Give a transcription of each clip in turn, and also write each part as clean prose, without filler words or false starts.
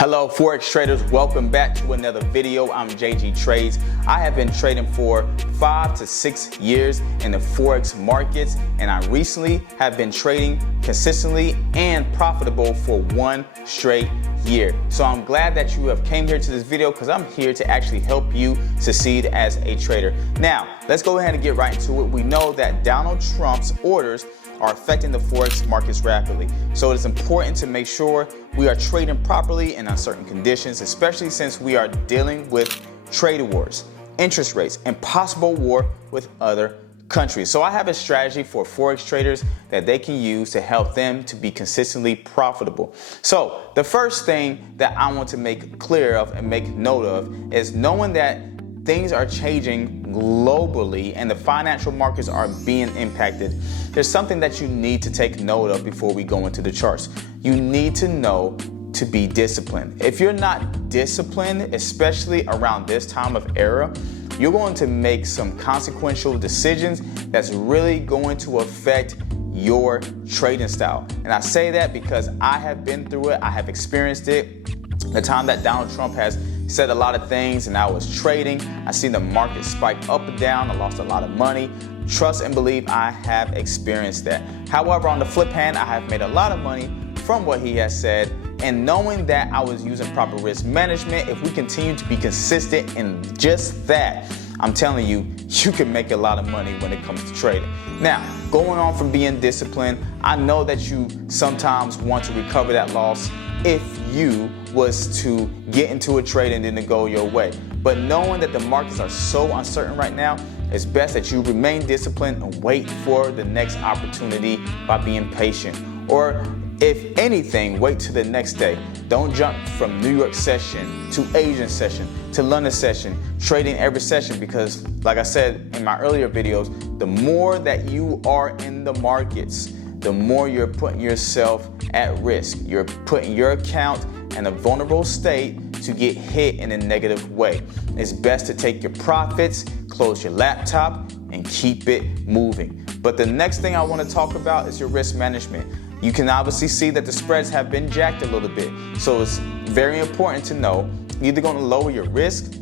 Hello Forex traders, welcome back to another video. I'm JG Trades. I have been trading for 5 to 6 years in the Forex markets, and I recently have been trading consistently and profitable for 1 straight year. So I'm glad that you have came here to this video because I'm here to actually help you succeed as a trader. Now, let's go ahead and get right into it. We know that Donald Trump's orders are affecting the Forex markets rapidly. So it's important to make sure we are trading properly in uncertain conditions, especially since we are dealing with trade wars, interest rates, and possible war with other countries. So I have a strategy for Forex traders that they can use to help them to be consistently profitable. So the first thing that I want to make clear of and make note of is knowing that things are changing globally and the financial markets are being impacted. There's something that you need to take note of before we go into the charts. You need to know to be disciplined. If you're not disciplined, especially around this time of era, you're going to make some consequential decisions that's really going to affect your trading style. And I say that because I have been through it. I have experienced it. The time that Donald Trump has said a lot of things and I was trading, I seen the market spike up and down. I lost a lot of money. Trust and believe I have experienced that. However, on the flip hand, I have made a lot of money from what he has said. And knowing that I was using proper risk management, if we continue to be consistent in just that, I'm telling you, you can make a lot of money when it comes to trading. Now, going on from being disciplined, I know that you sometimes want to recover that loss if you was to get into a trade and didn't go your way. But knowing that the markets are so uncertain right now, it's best that you remain disciplined and wait for the next opportunity by being patient. Or if anything, wait till the next day. Don't jump from New York session to Asian session to London session, trading every session, because like I said in my earlier videos, the more that you are in the markets, the more you're putting yourself at risk. You're putting your account in a vulnerable state to get hit in a negative way. It's best to take your profits, close your laptop, and keep it moving. But the next thing I want to talk about is your risk management. You can obviously see that the spreads have been jacked a little bit. So it's very important to know you're either going to lower your risk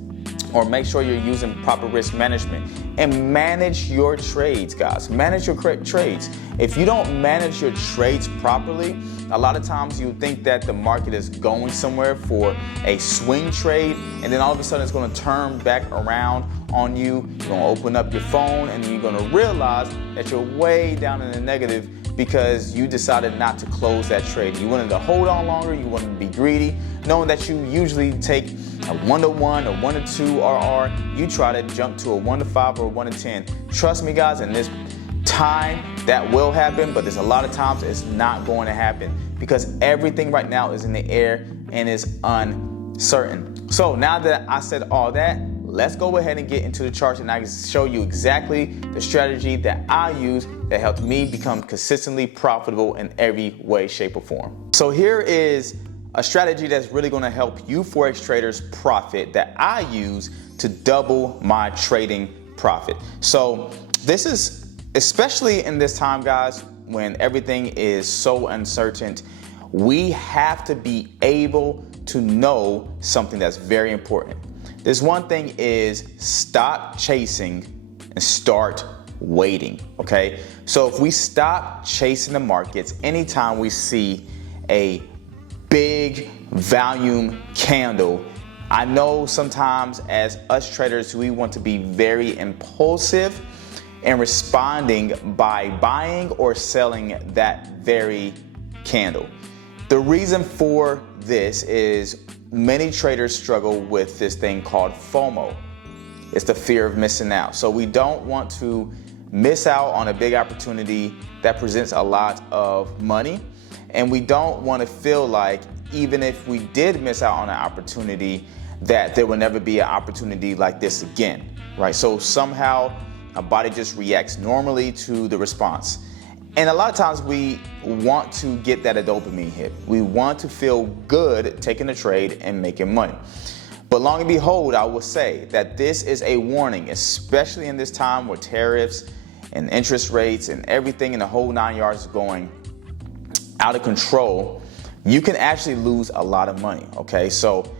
or make sure you're using proper risk management. And manage your trades, guys. Manage your trades. If you don't manage your trades properly, a lot of times you think that the market is going somewhere for a swing trade, and then all of a sudden it's going to turn back around on you. You're going to open up your phone and you're going to realize that you're way down in the negative because you decided not to close that trade. You wanted to hold on longer, you wanted to be greedy, knowing that you usually take a 1-to-1 or 1-to-2 RR, you try to jump to a 1-to-5 or 1-to-10. Trust me guys, in this time that will happen, but there's a lot of times it's not going to happen because everything right now is in the air and is uncertain. So now that I said all that, let's go ahead and get into the charts and I can show you exactly the strategy that I use that helped me become consistently profitable in every way, shape, or form. So here is a strategy that's really going to help you Forex traders profit that I use to double my trading profit. So this is especially in this time, guys, when everything is so uncertain, we have to be able to know something that's very important. This one thing is stop chasing and start waiting, okay? So if we stop chasing the markets, anytime we see a big volume candle, I know sometimes as us traders, we want to be very impulsive and responding by buying or selling that very candle. The reason for this is many traders struggle with this thing called FOMO. It's the fear of missing out. So we don't want to miss out on a big opportunity that presents a lot of money. And we don't want to feel like even if we did miss out on an opportunity, that there will never be an opportunity like this again, right? So somehow our body just reacts normally to the response. And a lot of times we want to get that dopamine hit. We want to feel good taking a trade and making money. But long and behold, I will say that this is a warning, especially in this time where tariffs and interest rates and everything in the whole 9 yards is going out of control. you can actually lose a lot of money, okay? So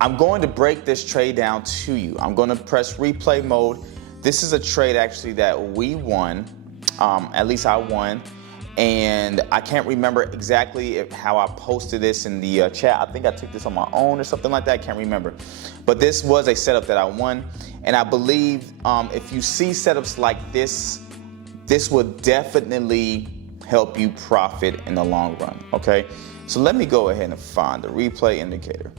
I'm going to break this trade down to you. I'm going to press replay mode. This is a trade actually that we won, at least I won, and I can't remember exactly how I posted this in the chat. I think I took this on my own or something like that. I can't remember. But this was a setup that I won, and I believe if you see setups like this, this will definitely help you profit in the long run, okay? So let me go ahead and find the replay indicator.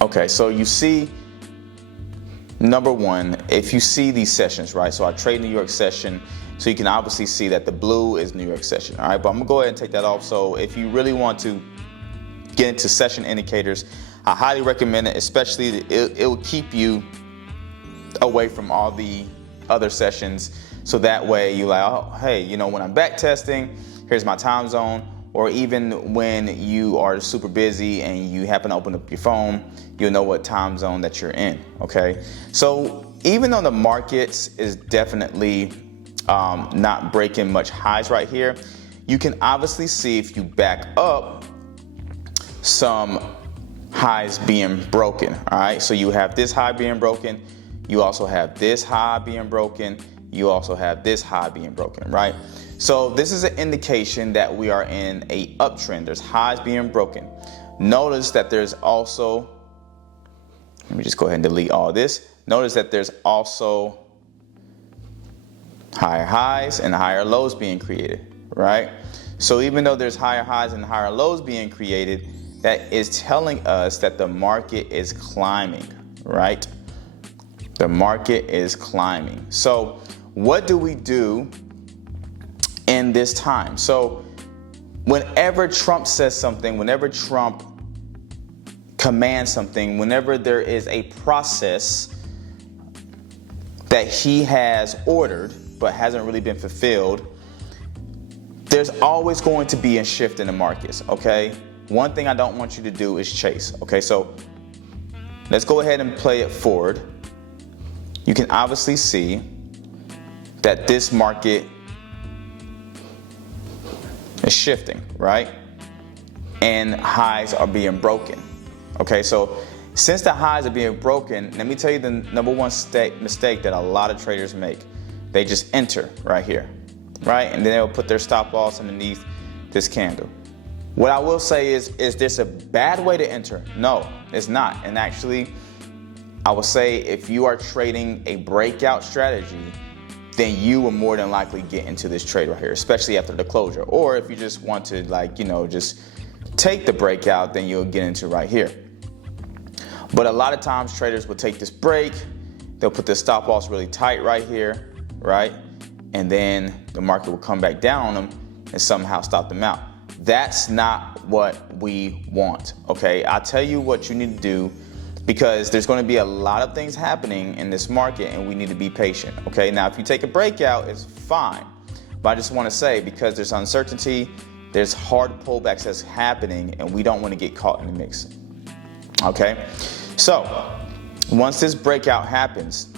Okay, so you see, number one, if you see these sessions, right? So I trade New York session, so you can obviously see that the blue is New York session, all right? But I'm gonna go ahead and take that off. So if you really want to get into session indicators, I highly recommend it, especially it will keep you away from all the other sessions. So that way you're like, oh, hey, you know, when I'm back testing, here's my time zone. Or even when you are super busy and you happen to open up your phone, you'll know what time zone that you're in, okay? So even though the markets is definitely not breaking much highs right here, you can obviously see if you back up some highs being broken, all right? So you have this high being broken, you also have this high being broken, you also have this high being broken, right? So this is an indication that we are in a uptrend. There's highs being broken. Notice that there's also, let me just go ahead and delete all this. Notice that there's also higher highs and higher lows being created, right? So even though there's higher highs and higher lows being created, that is telling us that the market is climbing, right? The market is climbing. So what do we do in this time? So whenever Trump says something, whenever Trump commands something, whenever there is a process that he has ordered but hasn't really been fulfilled, there's always going to be a shift in the markets, okay? One thing I don't want you to do is chase, okay? So let's go ahead and play it forward. You can obviously see that this market is shifting, right? And highs are being broken. Okay, so since the highs are being broken, let me tell you the number one mistake that a lot of traders make. They just enter right here, right? And then they'll put their stop loss underneath this candle. What I will say is this a bad way to enter? No, it's not. And actually, I will say if you are trading a breakout strategy, then you will more than likely get into this trade right here, especially after the closure. Or if you just want to, like, you know, just take the breakout, then you'll get into right here. But a lot of times traders will take this break, they'll put the stop loss really tight right here, right? And then the market will come back down on them and somehow stop them out. That's not what we want, okay? I'll tell you what you need to do, because there's going to be a lot of things happening in this market and we need to be patient, okay? Now, if you take a breakout, it's fine. But I just want to say, because there's uncertainty, there's hard pullbacks that's happening and we don't want to get caught in the mix, okay? So once this breakout happens,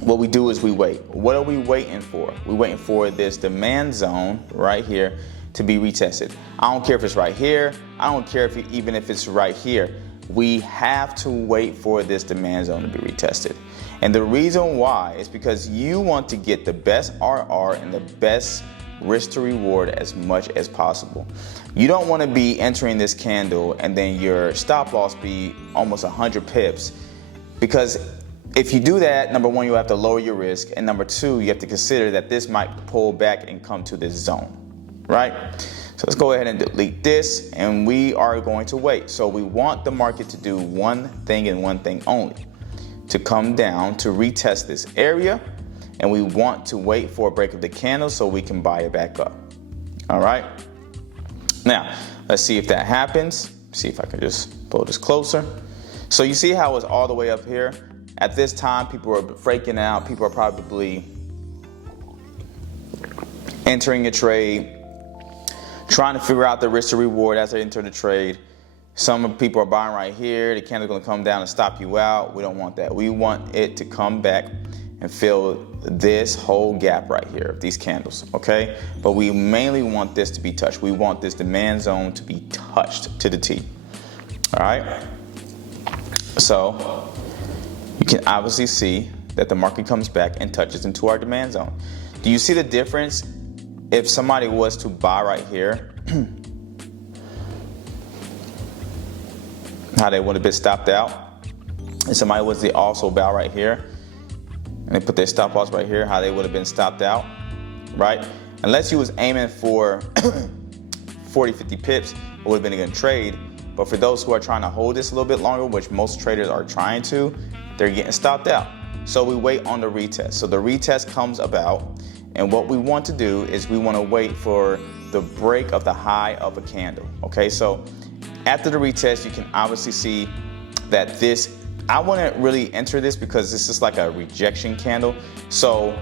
what we do is we wait. What are we waiting for? We're waiting for this demand zone right here to be retested. I don't care if it's right here. I don't care if even if it's right here. We have to wait for this demand zone to be retested. And the reason why is because you want to get the best RR and the best risk to reward as much as possible. You don't want to be entering this candle and then your stop loss be almost 100 pips, because if you do that, number one, you have to lower your risk, and number two, you have to consider that this might pull back and come to this zone, right? So let's go ahead and delete this, and we are going to wait. So we want the market to do one thing and one thing only, to come down to retest this area, and we want to wait for a break of the candle so we can buy it back up. All right. Now, let's see if that happens. See if I can just pull this closer. So you see how it's all the way up here? At this time, people are freaking out. People are probably entering a trade, trying to figure out the risk to reward as they enter the trade. Some people are buying right here. The candle's gonna come down and stop you out. We don't want that. We want it to come back and fill this whole gap right here, these candles, okay? But we mainly want this to be touched. We want this demand zone to be touched to the T, all right? So you can obviously see that the market comes back and touches into our demand zone. Do you see the difference? If somebody was to buy right here, how they would have been stopped out. And somebody was to also buy right here, and they put their stop loss right here, how they would have been stopped out, right? Unless you was aiming for 40, 50 pips, it would have been a good trade. But for those who are trying to hold this a little bit longer, which most traders are trying to, they're getting stopped out. So we wait on the retest. So the retest comes about, and what we want to do is we want to wait for the break of the high of a candle. Okay, so after the retest, you can obviously see that this, I wouldn't really enter this because this is like a rejection candle. So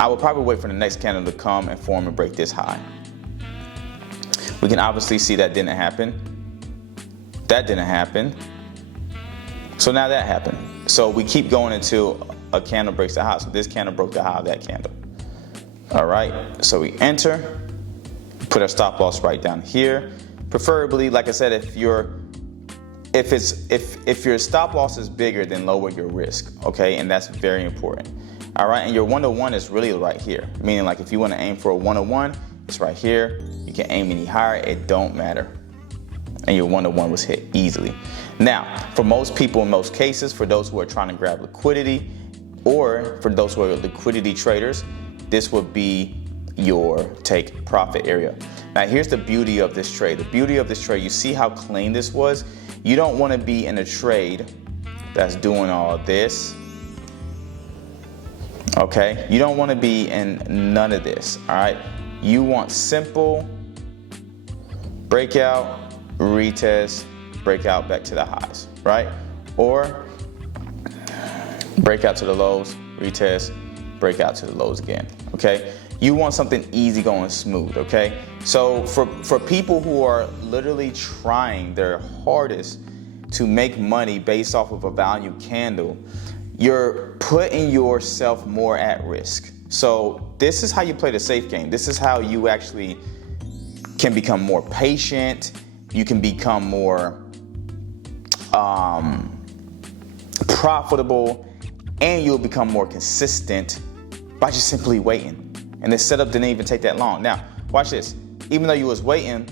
I would probably wait for the next candle to come and form and break this high. We can obviously see that didn't happen. That didn't happen. So now that happened. So we keep going until a candle breaks the high. So this candle broke the high of that candle. All right, so we enter, put our stop loss right down here. Preferably, like I said, if your stop loss is bigger, then lower your risk, okay? And that's very important. All right, and your 1-to-1 is really right here. Meaning, like, if you want to aim for a 1-to-1, it's right here. You can aim any higher, it don't matter. And your 1-to-1 was hit easily. Now, for most people, in most cases, for those who are trying to grab liquidity, or for those who are liquidity traders, this would be your take profit area. Now, here's the beauty of this trade. The beauty of this trade, you see how clean this was? You don't want to be in a trade that's doing all this. Okay? You don't want to be in none of this, all right? You want simple breakout, retest, breakout back to the highs, right? Or breakout to the lows, retest, breakout to the lows again, okay? You want something easy going, smooth, okay? So for people who are literally trying their hardest to make money based off of a value candle, you're putting yourself more at risk. So this is how you play the safe game. This is how you actually can become more patient. You can become more profitable, and you'll become more consistent by just simply waiting. And the setup didn't even take that long. Now, watch this. Even though you was waiting,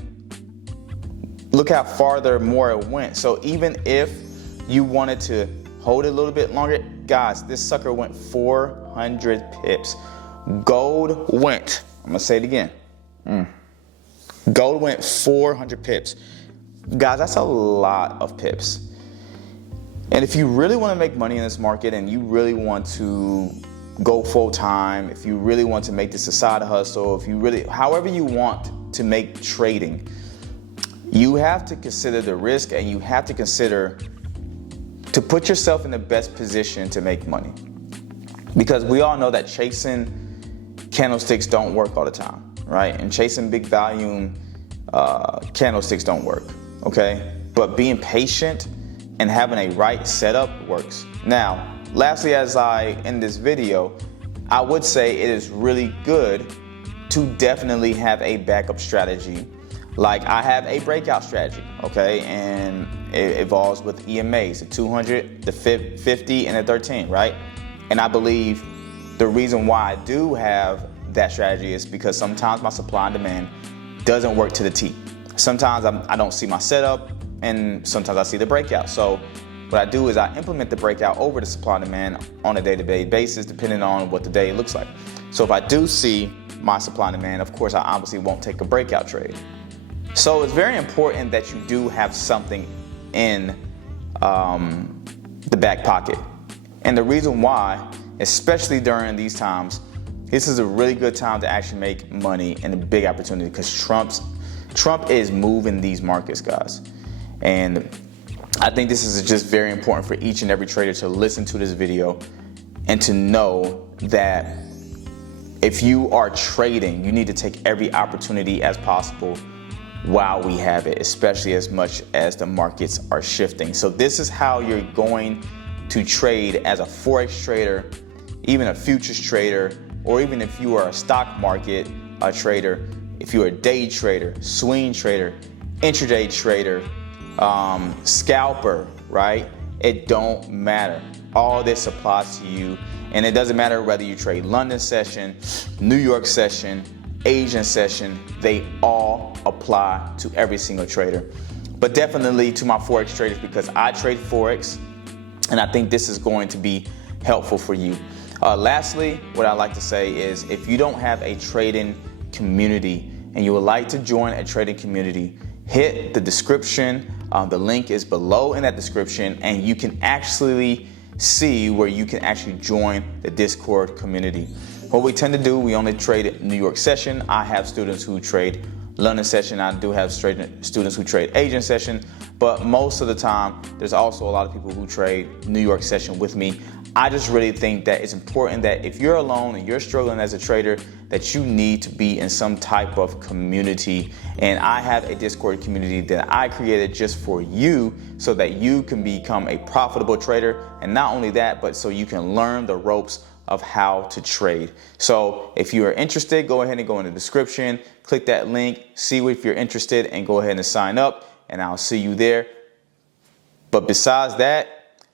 look how farther more it went. So even if you wanted to hold it a little bit longer, guys, this sucker went 400 pips. Gold went, I'm gonna say it again. Gold went 400 pips. Guys, that's a lot of pips. And if you really want to make money in this market, and you really want to go full time, if you really want to make this a side hustle, if you really, however you want to make trading, you have to consider the risk, and you have to consider to put yourself in the best position to make money. Because we all know that chasing candlesticks don't work all the time, right? And chasing big volume candlesticks don't work, okay? But being patient and having a right setup works. Now, lastly, as I end this video, I would say it is really good to definitely have a backup strategy. Like I have a breakout strategy, okay? And it evolves with EMAs, the 200, the 50, and the 13, right? And I believe the reason why I do have that strategy is because sometimes my supply and demand doesn't work to the T. Sometimes I don't see my setup, and sometimes I see the breakout. So what I do is I implement the breakout over the supply and demand on a day-to-day basis, depending on what the day looks like. So if I do see my supply and demand, of course, I obviously won't take a breakout trade. So it's very important that you do have something in the back pocket. And the reason why, especially during these times, this is a really good time to actually make money and a big opportunity, because Trump is moving these markets, guys. And I think this is just very important for each and every trader to listen to this video and to know that if you are trading, you need to take every opportunity as possible while we have it, especially as much as the markets are shifting. So this is how you're going to trade as a Forex trader even a futures trader, or even if you are a stock market trader, if you're a day trader, swing trader, intraday trader, scalper, right? It don't matter. All this applies to you, and it doesn't matter whether you trade London session, New York session, Asian session, they all apply to every single trader. But definitely to my Forex traders, because I trade Forex, and I think this is going to be helpful for you. Lastly, what I like to say is, if you don't have a trading community and you would like to join a trading community, hit the description. The link is below in that description, and you can actually see where you can actually join the Discord community. What we tend to do, we only trade New York session. I have students who trade London session. I do have students who trade Asian session, but most of the time, there's also a lot of people who trade New York session with me. I just really think that it's important that if you're alone and you're struggling as a trader, that you need to be in some type of community. And I have a Discord community that I created just for you so that you can become a profitable trader. And not only that, but so you can learn the ropes of how to trade. So if you are interested, go ahead and go in the description, click that link, see if you're interested, and go ahead and sign up, and I'll see you there. But besides that,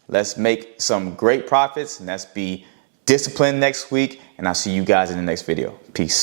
let's make some great profits, and let's be disciplined next week, and I'll see you guys in the next video. Peace.